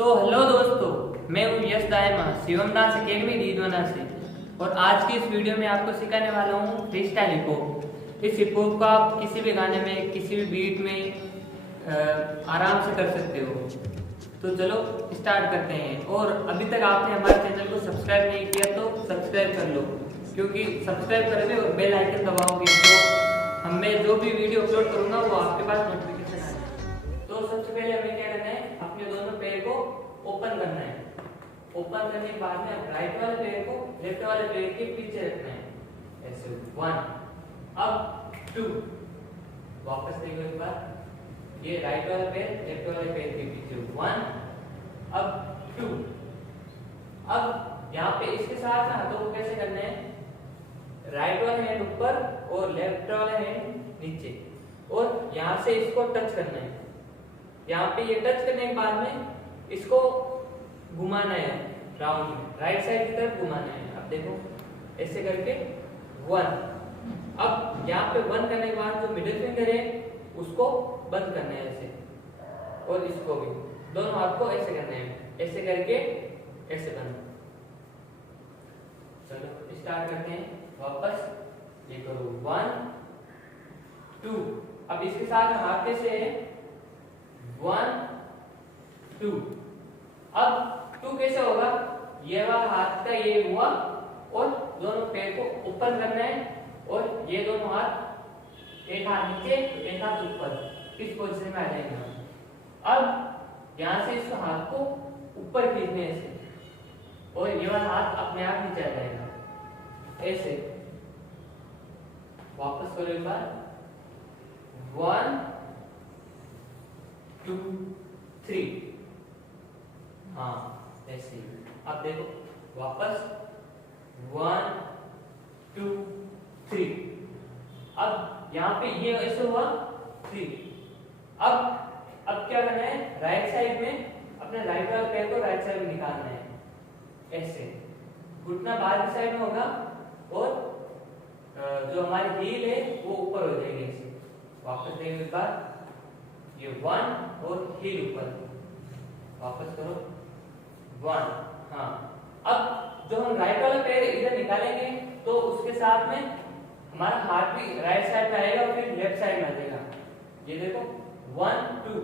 Hello दोस्तों, मैं हूँ यश दायमा शिवम डांस अकेडमी दीदवाना से। और आज की इस वीडियो में आपको सिखाने वाला हूँ फ्री स्टाइल हिप हॉप। इस हिप हॉप को आप किसी भी गाने में, किसी भी बीट में आराम से कर सकते हो। तो चलो स्टार्ट करते हैं। और अभी तक आपने हमारे चैनल को सब्सक्राइब नहीं किया तो सब्सक्राइब कर लो, क्योंकि सब्सक्राइब करोगे और बेल आइकन दबाओगे तो मैं जो भी वीडियो अपलोड करूँगा वो आपके पास नोटिफिकेशन आएगा। तो सबसे पहले हमें क्या करना है, अपने दोनों पैर को ओपन करना है। ओपन करने के बाद में राइट वाले पैर को लेफ्ट वाले पैर के पीछे रखना है, ऐसे 1 अब 2 वापस देखो एक बार, ये राइट वाला पैर लेफ्ट वाले पैर के पीछे 1 अब 2। अब यहाँ पे इसके साथ हाथों को कैसे करना है, राइट वाला हैंड ऊपर और लेफ्ट वाला हैंड नीचे, और यहाँ से इसको टच करना है। यहाँ पे ये टच करने के बाद में इसको घुमाना है राउंड में, राइट साइड की तरफ घुमाना है। अब देखो ऐसे करके 1। अब यहाँ पे 1 करने के बाद जो मिडिल फिंगर है उसको बंद करना है ऐसे, और इसको भी दोनों हाथ को ऐसे करना है, ऐसे करके ऐसे बंद। चलो स्टार्ट करते हैं। वापस ये करो 1 2। अब इसके साथ हाथ कैसे है, 1 2। अब 2 कैसे होगा, ये वाला हाथ का ये हुआ और दोनों पैर को ऊपर करना है, और ये दोनों हाथ, एक हाथ नीचे एक हाथ ऊपर, इस पोजीशन में आ जाएगा। अब यहाँ से इस हाथ को ऊपर खींचने से, और ये वाला हाथ अपने आप नीचे आ जाएगा ऐसे। वापस करो एक बार, 1 2 3। हाँ ऐसे। अब देखो वापस 1 2 3। अब यहाँ पे ये ऐसे हुआ 3। अब क्या करना है, राइट साइड में अपने राइट वाले पैर को राइट साइड में निकालना है ऐसे। घुटना बाहर की साइड में होगा और जो हमारी हील है वो ऊपर हो जाएगी ऐसे। वापस देखो एक बार, ये 1 और हील ऊपर। वापस करो 1। हाँ अब जो हम राइट वाला पैर इधर निकालेंगे तो उसके साथ में हमारा हाथ भी राइट साइड में आएगा और फिर लेफ्ट साइड में आ जाएगा। ये देखो 1 2।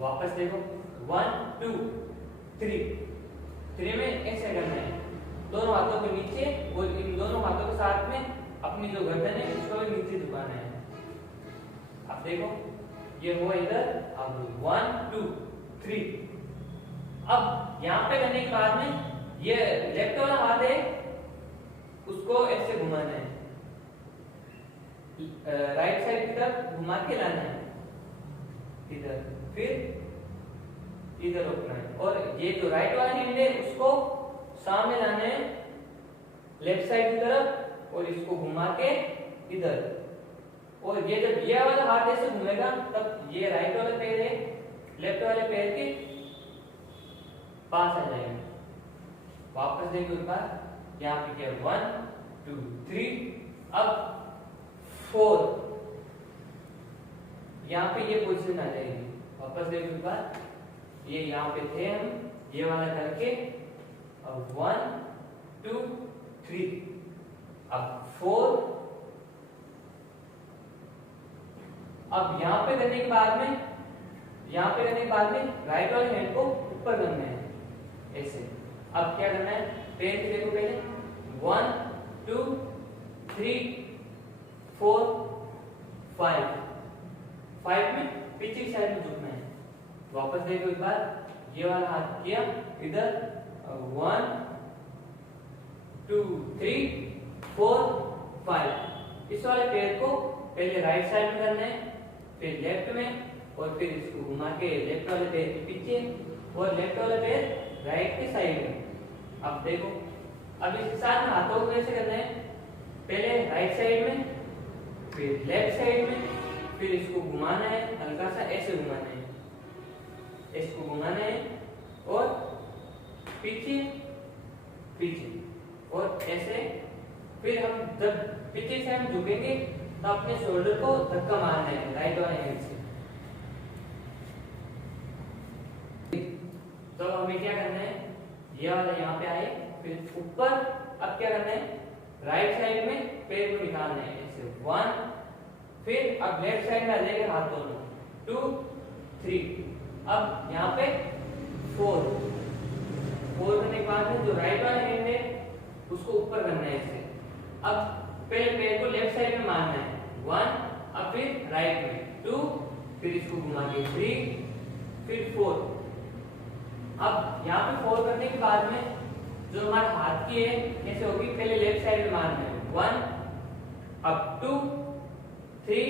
वापस देखो 1 2 3 में ऐसे करना है, दोनों हाथों को नीचे और इन दोनों हाथों के साथ में अपनी जो गर्दन है उसको भी नीचे झुकाना है। अब देखो ये हुआ इधर। अब 1 2 3। अब यहाँ पे करने के बाद में ये लेफ्ट वाला हाथ है उसको ऐसे घुमाना है, राइट साइड की तरफ घुमा के लाना है इधर, फिर इधर रोकना है, और ये जो राइट वाला हैंड है उसको सामने लाना है लेफ्ट साइड की तरफ, और इसको घुमा के इधर। और ये जब ये वाला हाथ ऐसे घूमेगा तब ये राइट वाला पैर है लेफ्ट वाले पैर के पास आ जाएगा। वापस देखो एक बार, यहाँ पे क्या 1 2 3। अब 4, यहाँ पे ये पोजीशन आ जाएगी। वापस देखो एक बार, ये यहाँ पे थे हम, ये वाला करके अब 1 2 3। अब 4। अब यहाँ पे करने के बाद में, यहाँ पे करने के बाद में राइट वाले हैंड को ऊपर करना है ऐसे। अब क्या करना है, पैर के देखो पहले 1 2 3 4 5 में पीछे की साइड में झुकना है। वापस देखो एक बार, ये वाला हाथ किया इधर 1 2 3 4 5। इस वाले पैर को पहले राइट साइड में करना है, फिर लेफ्ट में, और फिर इसको घुमा के लेफ्ट वाले पैर के पीछे और लेफ्ट वाले पैर राइट के साइड में। अब देखो, अब इसके साथ में हाथों को कैसे करना है, पहले राइट साइड में फिर लेफ्ट साइड में, फिर इसको घुमाना है, हल्का सा ऐसे घुमाना है, इसको घुमाना है और पीछे पीछे और ऐसे। फिर हम जब पीछे से हम झुकेंगे तो अपने शोल्डर को धक्का मारना है राइट वाले हैंड से। तो हमें क्या करना है, ये वाला यहाँ पे आए, फिर ऊपर। अब क्या करना है, राइट साइड में पैर को निकालना है ऐसे 1, फिर अब लेफ्ट साइड में आ जाएंगे हाथ दोनों 2 3। अब यहाँ पे 4 करने के बाद में जो राइट वाला हैंड है उसको ऊपर करना है ऐसे। अब पहले पैर को लेफ्ट साइड में मारना है 1, अब फिर राइट में 2, फिर इसको घुमा के 3, फिर 4। अब यहाँ पे 4 करने के बाद में जो हमारे हाथ की है कैसे होगी, पहले लेफ्ट साइड में मारना है 1, अब 2 3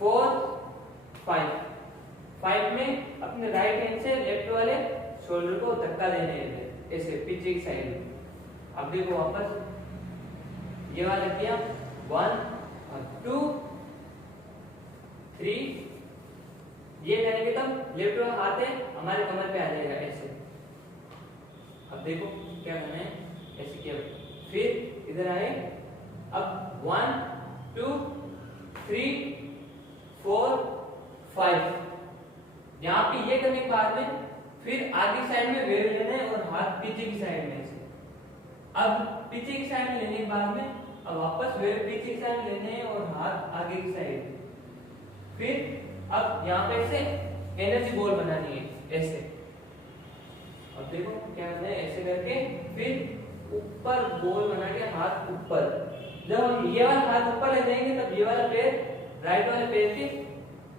4 5 में अपने राइट हैंड से लेफ्ट वाले शोल्डर को धक्का देने हैं ऐसे पीछे की साइड में। अब देखो वापस ये वाला किया 1 और 2 3, ये करेंगे तब लेफ्ट वाला हाथ है हमारे कमर पे आ जाएगा ऐसे। अब देखो क्या करना है, ऐसे किया, फिर इधर आए, अब 1 2 3 4 5। यहाँ पे ये करने के बाद में फिर आगे साइड में वेव लेना है और हाथ पीछे की साइड में ऐसे। अब पीछे की साइड में लेने के बाद में अब वापस वेव पीछे की साइड में लेने हैं और हाथ आगे की साइड में। फिर अब यहाँ पे ऐसे एनर्जी बॉल बनानी है ऐसे। अब देखो क्या करना है, ऐसे करके फिर ऊपर बॉल बना के हाथ ऊपर। जब हम ये वाला हाथ ऊपर ले जाएंगे तब ये वाला पैर राइट वाले पैर के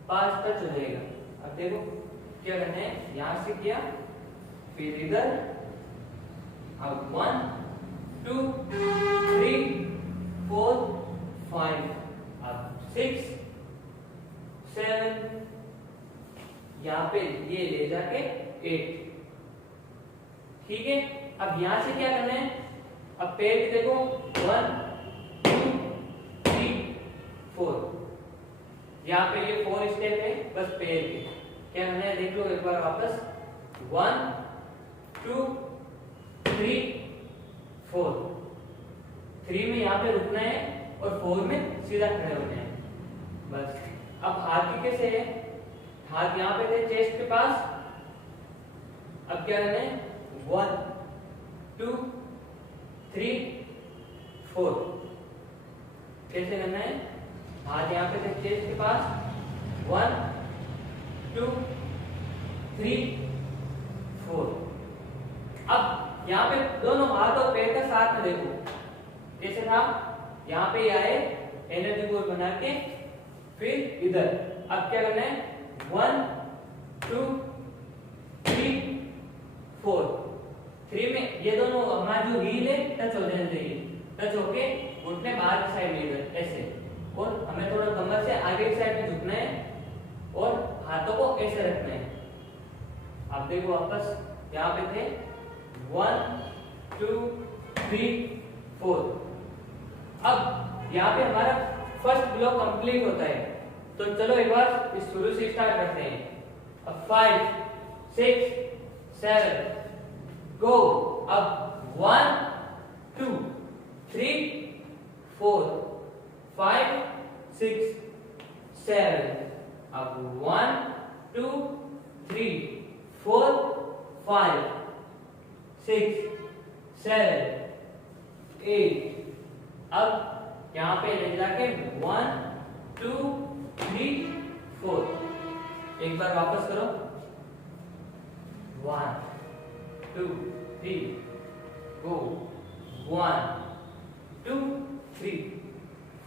पास टच हो जाएगा। अब देखो क्या करना है, यहां से किया, फिर इधर, अब 1 2 3 4 5, अब 6 7, यहाँ पे ये ले जाके 8। ठीक है, अब यहां से क्या करना है, अब पैर देखो 1 2 3 4, यहाँ पे ये 4 स्टेप है बस पैर के। क्या करना है देख लो एक बार वापस, 1 2 3 4, 3 में यहाँ पे रुकना है और 4 में सीधा खड़े होना है बस। अब हाथ की कैसे है, हाथ यहाँ पे थे चेस्ट के पास। अब क्या करना है, 1 2 3 4, कैसे करना है, हाथ यहाँ पे थे चेस्ट के पास, 1 2 3 4। अब यहाँ पे दोनों हाथ और पैर का साथ में देखो कैसे था, यहाँ पे आए एनर्जी बॉल बना के, फिर इधर। अब क्या करना है, 1 2 3 4, 3 में ये दोनों हमारा जो हील है टच हो जाना चाहिए, टच होके घुटने बाहर की साइड में इधर ऐसे, और हमें थोड़ा कमर से आगे की साइड में झुकना है और हाथों को ऐसे रखना है। अब देखो वापस यहाँ पे थे 1 2 3 4। अब यहाँ पे हमारा फर्स्ट ब्लॉक कंप्लीट होता है, तो चलो एक बार इस शुरू से स्टार्ट करते हैं। अब 5 6 7 गो। अब 1 2 3 4 5 6 7। अब 1 2 3 4 5 6 7 8। अब यहाँ पे ले जाके 1 2 3 4। एक बार वापस करो, 1 2 3 गो, 1 2 3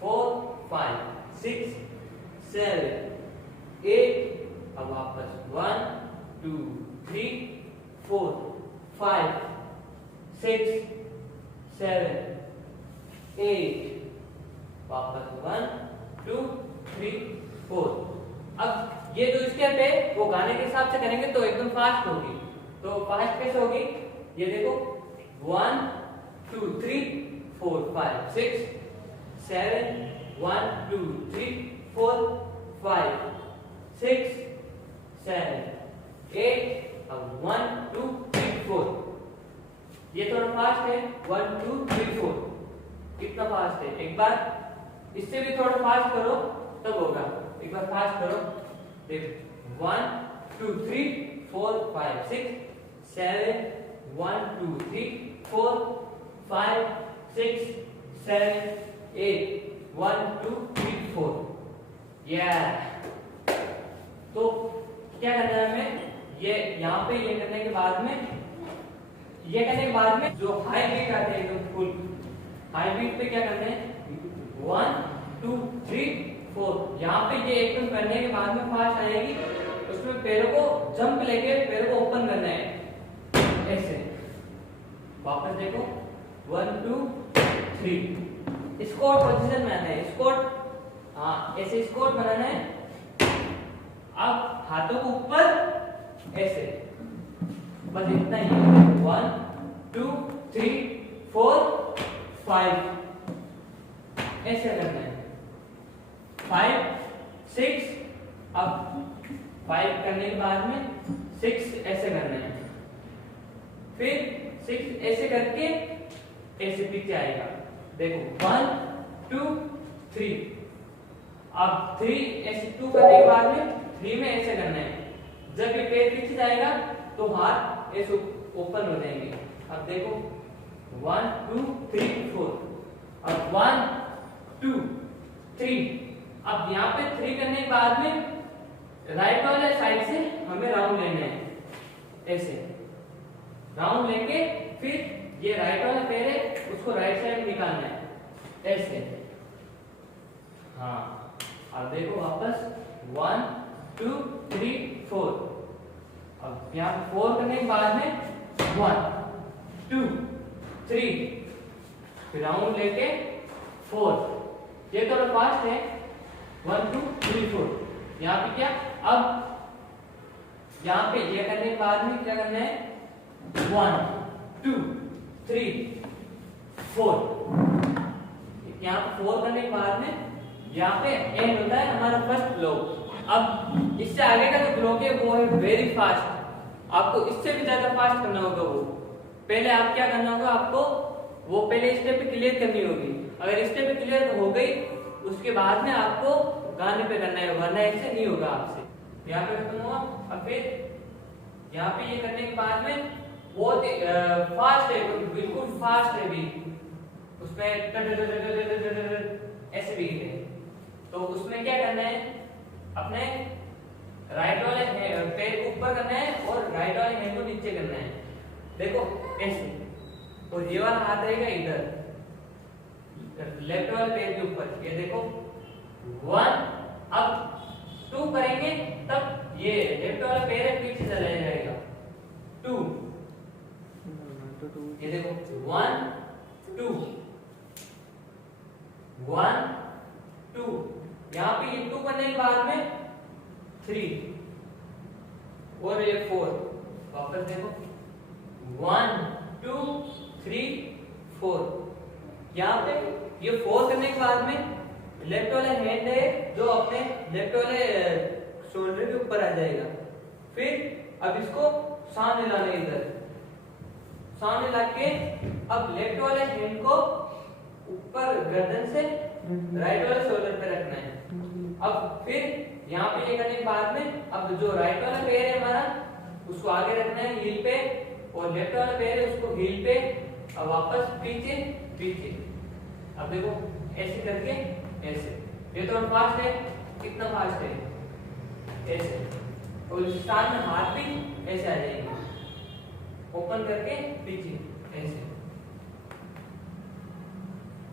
4 5 6 7 8। अब वापस 1 2 3 4 5 6 7 8। वापस 1 2 3 4। अब ये जो स्टेप है वो गाने के हिसाब से करेंगे तो एकदम फास्ट होगी। तो फास्ट कैसे होगी, ये देखो 1 2 3 4 5 6 7 1 2 3 4 5 6 7 8। अब 1 2 3 4। ये थोड़ा फास्ट है, 1 2 3 4 कितना फास्ट है। एक बार इससे भी थोड़ा फास्ट करो तब होगा। एक बार फास्ट करो, देखो 1 2 3 4 5 6 7 1 2 3 4 5 6 7 8 1 2 3 4 तो क्या करना है हमें, ये यहाँ पे ये करने के बाद में जो हाई बीट आते हैं एकदम फुल हाई बीट पे क्या करना है 1 2 3 4 यहाँ पे ये एकदम करने के बाद में फास्ट आएगी, उसमें पैरों को जंप लेके पैरों को ओपन करना है ऐसे। वापस देखो 1 2 3 स्क्वाट पोजीशन में आना है, स्क्वाट हाँ ऐसे स्क्वाट बनाना है। अब हाथों को ऊपर ऐसे, बस इतना ही 1 2 3 4 5 ऐसे करना है 5 6 अब 5 करने के बाद में 6 ऐसे करना है, फिर 6 ऐसे करके ऐसे पीछे आएगा। देखो 1 2 3 अब 3 ऐसे 2 करने के बाद में 3 में ऐसे करना है। जब ये पैर पीछे जाएगा तो हाथ ऐसे ओपन हो जाएंगे। अब देखो 1 2 3 4 अब 1 2 3 अब यहाँ पे 3 करने के बाद में राइट वाले साइड से हमें राउंड लेना है ऐसे, राउंड लेके फिर ये राइट वाला पैर है उसको राइट साइड निकालना है ऐसे। हाँ अब देखो वापस 1 2 3 4 अब यहाँ 4 करने के बाद में 1 2 3 फिर राउंड लेके 4 ये थोड़ा फास्ट है 1 2 3 4 यहाँ पे क्या, अब यहाँ पे ये करने के बाद में क्या करना है 1 2 3 4 यहाँ 4 करने के बाद में यहाँ पे एंड होता है हमारा फर्स्ट ब्लॉक। अब इससे आगे का जो ब्लॉक है वो है वेरी फास्ट, आपको इससे भी ज्यादा फास्ट करना होगा। वो पहले आप क्या करना होगा, आपको वो पहले स्टेप क्लियर करनी होगी। अगर स्टेप क्लियर हो गई उसके बाद में आपको गाने पे करना है, वरना ऐसे नहीं होगा आपसे। यहाँ पे करूंगा अब फिर यहाँ पे ये करने के बाद में बहुत फास्ट है, बिल्कुल फास्ट है भी, उसमें ऐसे भी है। तो उसमें क्या करना है, अपने राइट वाले पैर को ऊपर करना है और राइट वाले हैंड को नीचे करना है। देखो ऐसे, और ये वाला हाथ रहेगा इधर लेफ्ट वाले पैर के ऊपर। ये देखो 1 अब 2 करेंगे तब ये लेफ्ट वाला पैर है पीछे चला जाएगा 2। ये देखो 1 2 1 2 यहाँ पे ये 2 करने के बाद में 3 और ये 4। वापस देखो 1 2 3 4 यहाँ पे ये 4 करने के बाद में लेफ्ट वाला हैंड है जो अपने लेफ्ट वाले शोल्डर के ऊपर आ जाएगा। फिर अब इसको सामने लाना है, इधर सामने लाके अब लेफ्ट वाले हैंड को ऊपर गर्दन से राइट वाले शोल्डर पे रखना है। अब फिर यहाँ पे ये करने के बाद में अब जो राइट वाला पैर है हमारा उसको आगे रखना है हील पे, और लेफ्ट वाला पैर है उसको हील पे, अब वापस पीछे पीछे। अब देखो ऐसे करके ऐसे, ये तो फास्ट है, कितना फास्ट है ऐसे, और स्टार्ट में हाथ भी ऐसे आ जाएंगे, ओपन करके पीछे ऐसे।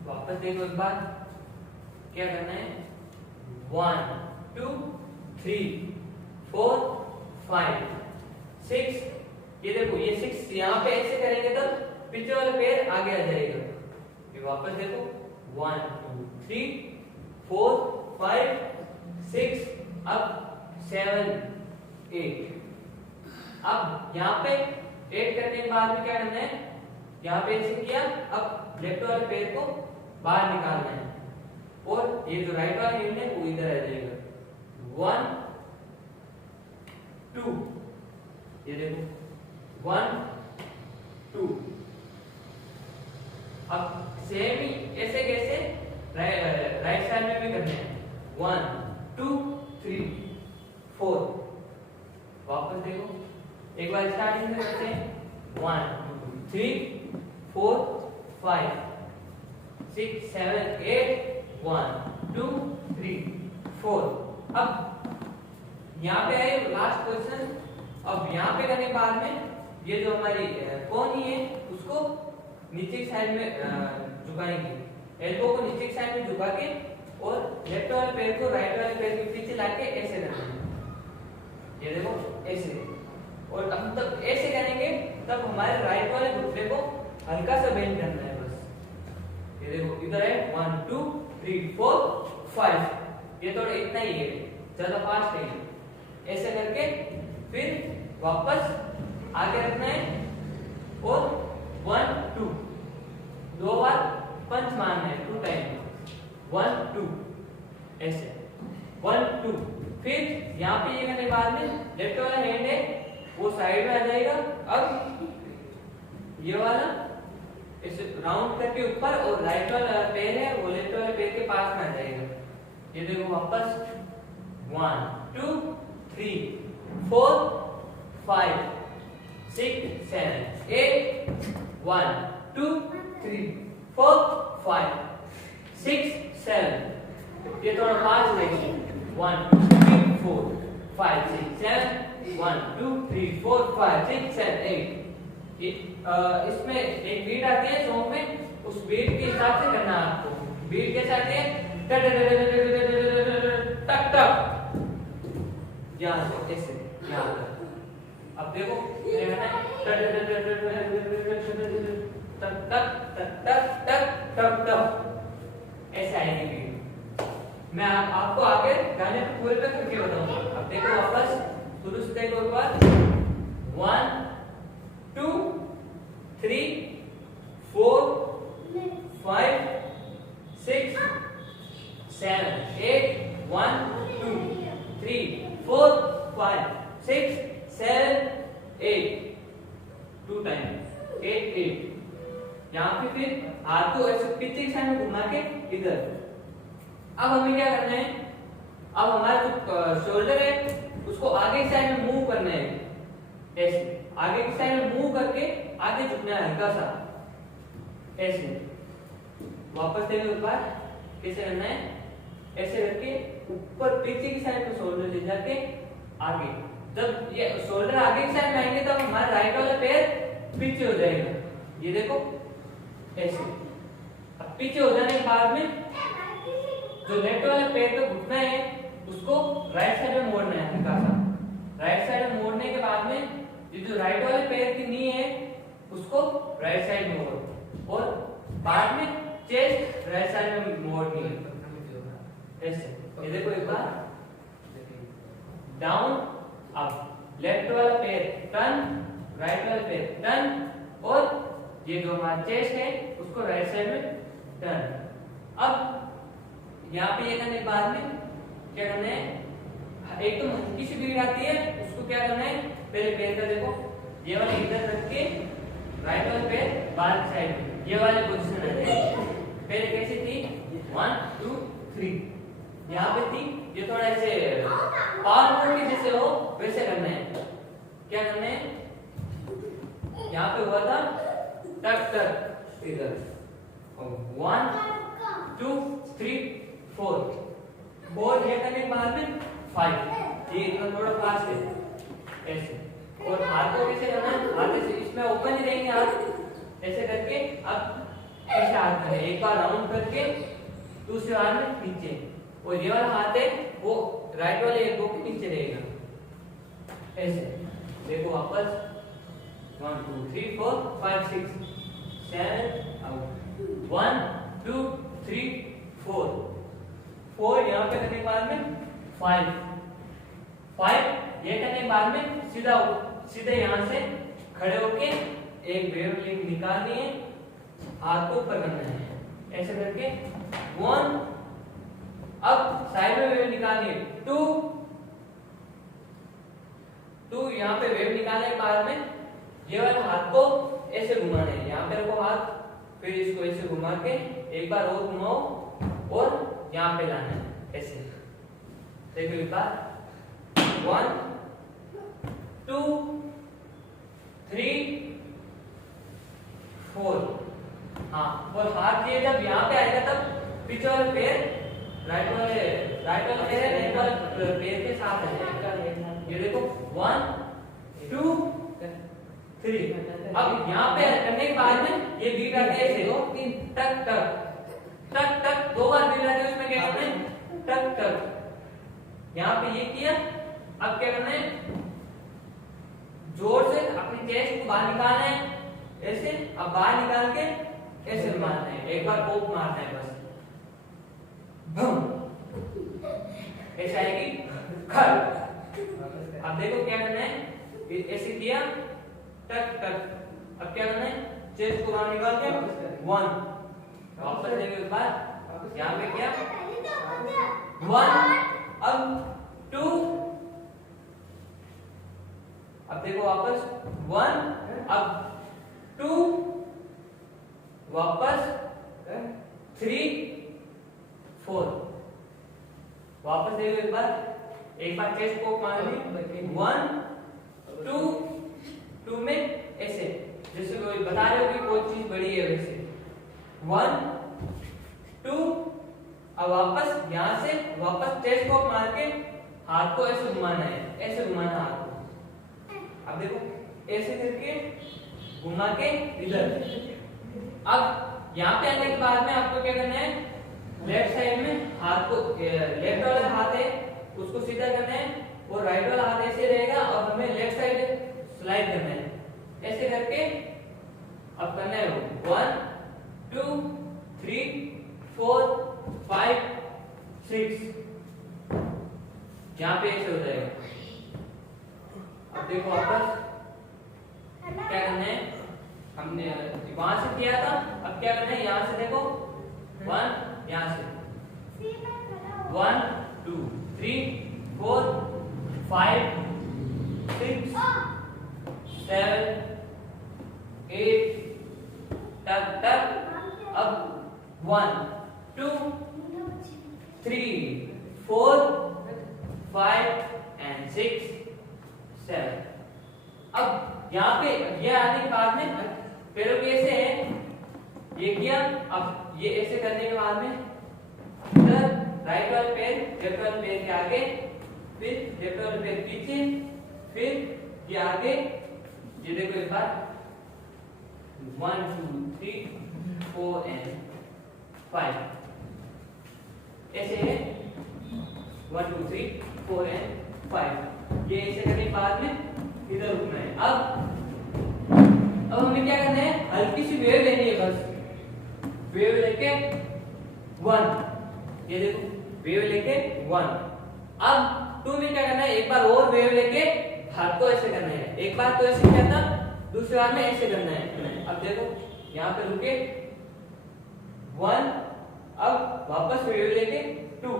वापस देखो एक बार क्या करना है 1 2 3 4 5 6। ये देखो ये 6 यहाँ पे ऐसे करेंगे तो पीछे वाला पैर आगे आ जाएगा। ये वापस देखो 1 2 3 4 5 6 अब 7 8। अब यहाँ पे 8 करने के बाद में क्या करना है, यहाँ पे ऐसे किया, अब लेफ्ट वाले पैर को बाहर निकालना है और ये जो राइट वाला हैंड है वो इधर आ जाएगा 1 2। ये देखो 1 2। अब सेम ही ऐसे कैसे राइट साइड में भी करना है 1 2 3 4। वापस देखो एक बार स्टार्टिंग से करते हैं 1 2 3 4 5 6 7 8 1 2 3 4। अब यहाँ पे आए लास्ट क्वेश्चन। अब यहाँ पे करने के बाद में ये जो हमारी कोहनी है उसको नीचे की साइड में झुकाएंगे, एल्बो को नीचे की साइड में झुका के और लेफ्ट वाले पैर को राइट वाले पैर के पीछे लाके ऐसे रखना है। ये देखो ऐसे, और हम तब ऐसे करेंगे तब हमारे राइट वाले घुटने को हल्का सा बेंड करना है बस। ये देखो इधर है 1 2 3 4 5, ये थोड़ा इतना ही है, ज्यादा फास्ट है। ऐसे करके फिर वापस आगे रखना है और 1 2 दो बार पंच मारना है 2 टाइम 1 2 ऐसे 1 2। फिर यहाँ पे ये करने के बाद में लेफ्ट वाला हैंड है वो साइड में आ जाएगा। अब ये वाला इसे राउंड करके ऊपर और राइट वाला पैर है वो लेफ्ट वाले पैर के पास में आ जाएगा। ये देखो वापस 1 2 3 4 5 6 7 8 1 2 3 4 5 6 7। ये थोड़ा फास्ट रहेगी 1 2 3 4 5 6 7 1 2 3 4 5 6 7 8। इसमें एक बीट आती है सॉन्ग में, उस बीट के हिसाब से करना है आपको। बीट कैसे आती है टक टक, यहाँ से ऐसे यहाँ तक। अब देखो टक टक टक टक टक टक टक ऐसे आएगी बीट। मैं आपको आगे गाने पे पूरे पे करके बताऊंगा। अब देखो वापस शुरू से देखो एक बार 1 2 3 4 5 6 7 8 1 2 3 4 5 6 7 8 2 टाइम 8 8। यहाँ पे फिर हाथ को ऐसे पीछे की साइड में घुमा के इधर। अब हमें क्या करना है, अब हमारा जो शोल्डर है उसको आगे की साइड में मूव करना है, ऐसे आगे की साइड में मूव करके आगे झुकना है हल्का सा ऐसे। वापस देखो एक बार कैसे करना है, ऐसे करके ऊपर पीछे की साइड में शोल्डर ले जाके आगे। जब ये शोल्डर आगे की साइड में आएंगे तब हमारा राइट वाला पैर पीछे हो जाएगा। ये देखो ऐसे। अब पीछे हो जाने के बाद में जो लेफ्ट वाले पैर पे घुटना है उसको राइट साइड में मोड़ना है हल्का सा। राइट साइड में मोड़ने के बाद में ये जो राइट वाले पैर की नी है उसको राइट साइड में मोड़, और बाद में चेस्ट राइट साइड में मोड़नी है ऐसे। ये देखो एक बार डाउन अप, लेफ्ट वाला पैर टर्न, राइट वाला पैर टर्न, और ये जो हमारा चेस्ट है उसको राइट साइड में टर्न। अब यहाँ पे ये करने के बाद में क्या करना है, एक तो हल्की सी बीट आती है उसको क्या करना है, पहले पैर का देखो ये वाला इधर रख के राइट वाला पैर बाहर की साइड में ये वाले पोजीशन रहते हैं। पहले कैसी थी 1 2 3 यहाँ पे थी, ये थोड़ा ऐसे पावर मूव के जैसे हो वैसे करना है। क्या करना है, यहाँ पे हुआ था टक टक इधर 1 2 3 4 ये करने के बाद में 5। ये इतना थोड़ा फास्ट है ऐसे। और हाथ को कैसे करना है, हाथ ऐसे इसमें ओपन ही रहेंगे हाथ ऐसे करके। अब ऐसे हाथ करें, एक बार राउंड करके दूसरे बार में नीचे, और ये वाला हाथ है वो राइट वाले एल्बो के नीचे रहेगा ऐसे। देखो वापस 1 2 3 4 5 6 7 1 2 3 4 यहाँ पे करने के बाद में 5 ये करने के बाद में सीधे यहाँ से खड़े होके एक वेव लिंक निकालनी है, हाथ को ऊपर करना है ऐसे करके 1। अब साइड में वेव निकालनी है 2 यहाँ पे वेव निकालने के बाद में ये वाले हाथ को ऐसे घुमाना है। यहाँ पे रखो हाथ, फिर इसको ऐसे घुमा के एक बार और घुमाओ और यहाँ पे लाना है ऐसे। देखो एक बार 1 2 4। हाँ, और हाथ ये जब यहाँ पे आएगा तब पीछे वाले पैर राइट वाले पैर लेफ्ट वाले पैर के साथ आ जाएगा। ये देखो 1 2 3। अब यहाँ पे करने के बाद में ये बीट आती है ऐसे टक टक टक टक, 2 बार बीट आती है, उसमें क्या करना है टक टक। यहाँ पे ये किया, अब क्या करना है जोर से अपनी चेस्ट को बाहर निकालना है ऐसे। अब बाहर निकाल के ऐसे मारना है, एक बार पोक मारना है बस, बम ऐसे आएगी खड़। अब देखो क्या करना है, ऐसे किया टक टक। अब क्या करना है चेस्ट को बाहर निकाल के 1 वापस लेने के बाद यहाँ पे क्या 1, अब 2, अब देखो वापस 1, अब 2, वापस 3 4। वापस देखो एक बार चेस्ट को मार ली 1 2 में ऐसे, जैसे कोई बता रहे हो कि कोई चीज बड़ी है वैसे 1 2। अब वापस यहाँ से वापस चेस्ट को मार के हाथ को ऐसे घुमाना है, ऐसे घुमाना हाथ को। अब देखो ऐसे करके घुमा के इधर। अब यहाँ पे आने के बाद में आपको क्या करना है, लेफ्ट साइड में हाथ को, लेफ्ट वाला हाथ है उसको सीधा करना है और राइट वाला हाथ ऐसे रहेगा और हमें लेफ्ट साइड स्लाइड करना है ऐसे करके। अब करना है 1 2 3 4 5 6, यहाँ पे ऐसे हो जाएगा। अब देखो वापस क्या करना है, हमने वहां से किया था, अब क्या करना है यहाँ से देखो 1, यहाँ से 1 2 3 4 5 6 7 8 टक टक। अब 1 2 3 4 5 and 6 7। अब यहाँ पे ये आने के बाद में पैरों के ऐसे है, ये किया। अब ये ऐसे करने के बाद में इधर राइट वाला पैर लेफ्ट वाले पैर के आगे, फिर लेफ्ट वाले पैर पीछे, फिर ये आगे। ये देखो एक बार 1 2 3 4 and 5 ऐसे है 1 2 3 4 and 5। ये ऐसे करने के बाद में इधर रुकना है। अब हमें क्या करना है, हल्की सी वेव लेनी है बस। वेव लेके 1, ये देखो वेव लेके 1। अब 2 में क्या करना है, एक बार और वेव लेके हाथ को ऐसे करना है। एक बार तो ऐसे करना, दूसरी बार में ऐसे करना है। अब देखो यहाँ पे रुके 1, अब वापस वेव लेके 2।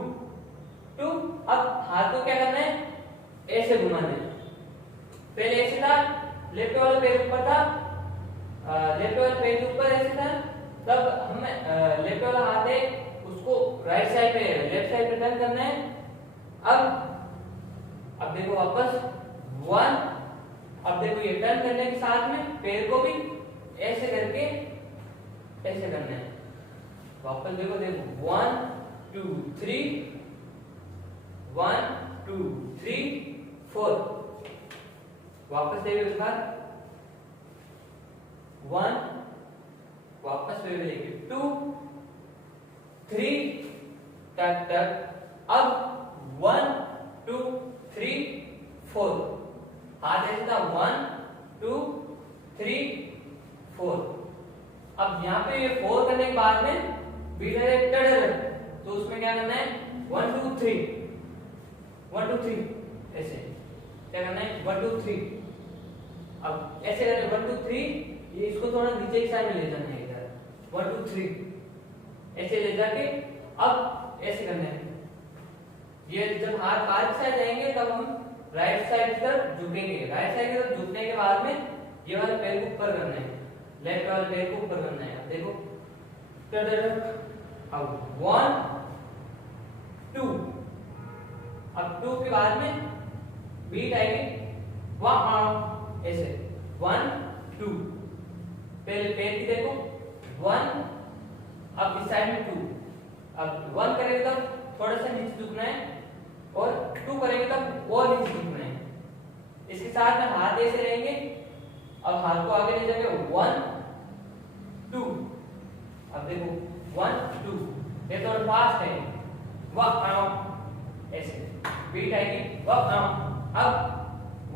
अब हाथ को क्या करना है, ऐसे घुमाना है। पहले ऐसे था, लेफ्ट वाला पैर ऊपर था, लेफ्ट वाला पैर ऊपर ऐसे था, तब हमें लेफ्ट वाला हाथ है उसको राइट साइड पे लेफ्ट साइड पे टर्न करना है। अब देखो वापस 1, अब देखो ये टर्न करने के साथ में पैर को भी ऐसे करके ऐसे करना है। वापस देखो 1 2 3 1 2 3 4। वापस देखो इस बार 1, वापस वेव लेके 2 3 टक टक। अब 1 2 3 4, हाथ ऐसे था 1 2 3 4। अब यहाँ पे ये 4 करने के बाद में बीट है, तो उसमें क्या करना है 1 2 3 1 2 3 ऐसे क्या करना है 1 2 3। अब ऐसे करना 1 2 3, ये इसको थोड़ा नीचे की साइड में ले जाना है इधर 1 2 3 ऐसे ले जाके अब ऐसे करना है। ये जब हाथ बाहर की साइड जाएंगे तब हम राइट साइड की तरफ झुकेंगे। राइट साइड की तरफ झुकने के बाद में ये वाला पैर को ऊपर करना है, लेफ्ट वाले पैर को ऊपर करना है। अब देखो अब 1 2, अब 2 के बाद में बीट आएगी वहां ऐसे 1 2 पहले पैर की देखो 1, अब इस साइड में 2। अब 1 करेंगे तब थोड़ा सा नीचे झुकना है और 2 करेंगे तब और नीचे झुकना है। इसके साथ में हाथ ऐसे रहेंगे। अब हाथ को आगे ले जाएंगे 1 2। अब देखो 1 2, ये थोड़ा फास्ट है। वाह ऐसे बीट आएगी। वाह अब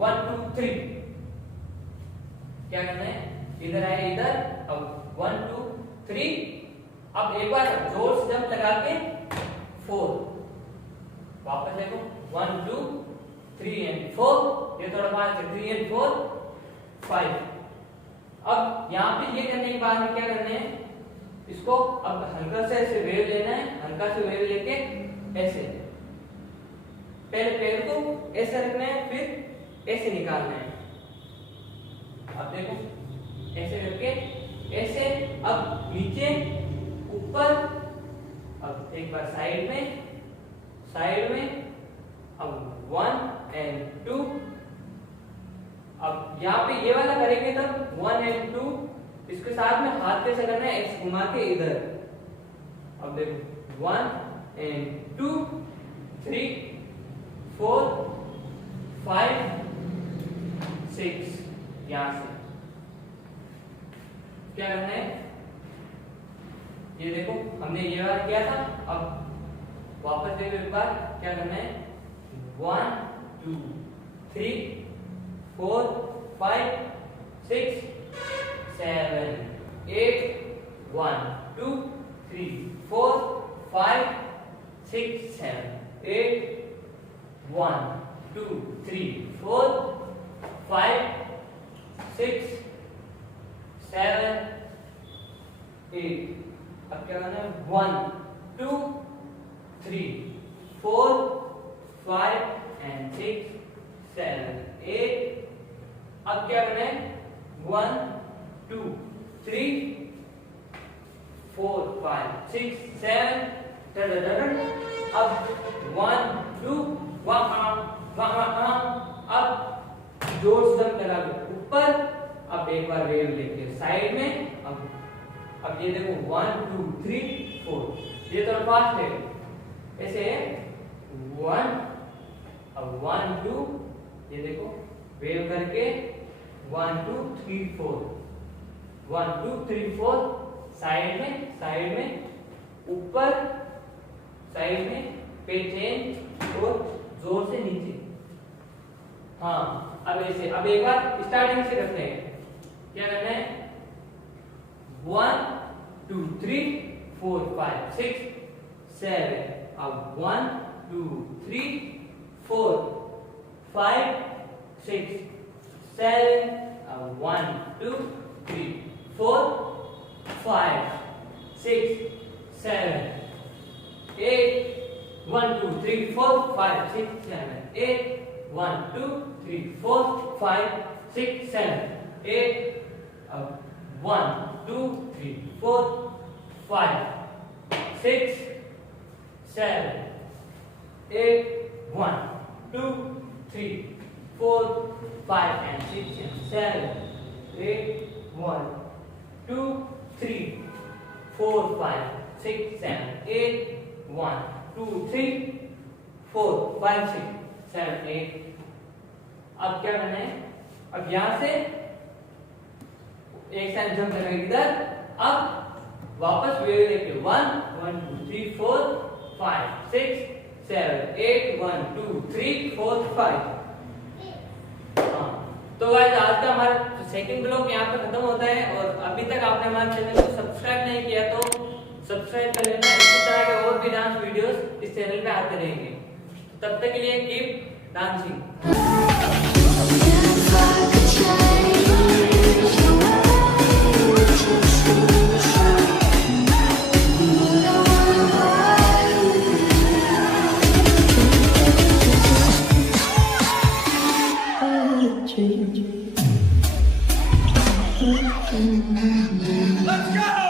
1 2 3 क्या करना है, इधर आए इधर। अब 1 2 3। अब एक बार जोर से जंप लगा के 4। वापस देखो 1 2 3 एंड 4। ये थोड़ा फास्ट है। 3 एंड 4 5। अब यहाँ पे ये करने के बाद में क्या करना है, इसको अब हल्का से ऐसे वेव लेना है। हल्का से वेव लेके ऐसे पहले पैर को ऐसे रखना है, फिर ऐसे निकालना है। अब देखो ऐसे करके ऐसे, अब नीचे ऊपर, अब एक बार साइड में, अब 1 एंड 2। अब यहाँ पे ये वाला करेंगे तब 1 एंड 2। इसके साथ में हाथ कैसे करना है, ऐसे घुमा के इधर। अब देखो 1 एंड 2 3 4 5 6। यहां से क्या करना है, ये देखो हमने ये वाला किया था। अब वापस देखो एक बार क्या करना है, 1 2 3 4 5 6 7 8 1 2 3 4 5 6 7 8 1 2 3 4 5 6 7 8। अब क्या करना है, 1 2 3 4 5 and 6 7 8। अब क्या करना है, 1 2 3 4 5 6 7। अब 1 2 अब जोर से दम लगा के ऊपर। अब एक बार वेव लेके साइड में। अब ये देखो 1 2 3 4। ये तो फास्ट है। ऐसे 1, अब 1 2, ये देखो वेव करके 1 2 3 4 1 2 3 4। साइड में ऊपर, साइड में पे चेंज और जोर से नीचे। हाँ अब ऐसे। अब एक बार स्टार्टिंग से करते हैं। क्या करना है, 1 2 3 4 5 6 7। अब 1 2 3 4 5 6 7। अब 1 2 3 4 5 6 7 8 1 2 3 4 5 6 7 8 1 2 3 4 5 6 7 8। अब 1 2 3 4 5 6 7 8 1 2 3 4 5 and 6 and 7 8 1 2 3 4 5 6 7 8 1 2 3 4 5 6 7 8। अब क्या करना है, अब यहां से एक साइड जंप करेंगे इधर। अब वापस वेव लेके 1 1 2 3 4 5 6 7 8 1 2 3 4 5। तो गाइस आज का हमारा सेकंड ब्लॉग यहाँ पे खत्म होता है। और अभी तक आपने हमारे चैनल को सब्सक्राइब नहीं किया तो सब्सक्राइब कर लेना। इसी तरह के और भी डांस वीडियोस इस चैनल पे आते रहेंगे। तब तक के लिए कीप डांसिंग। Let's go!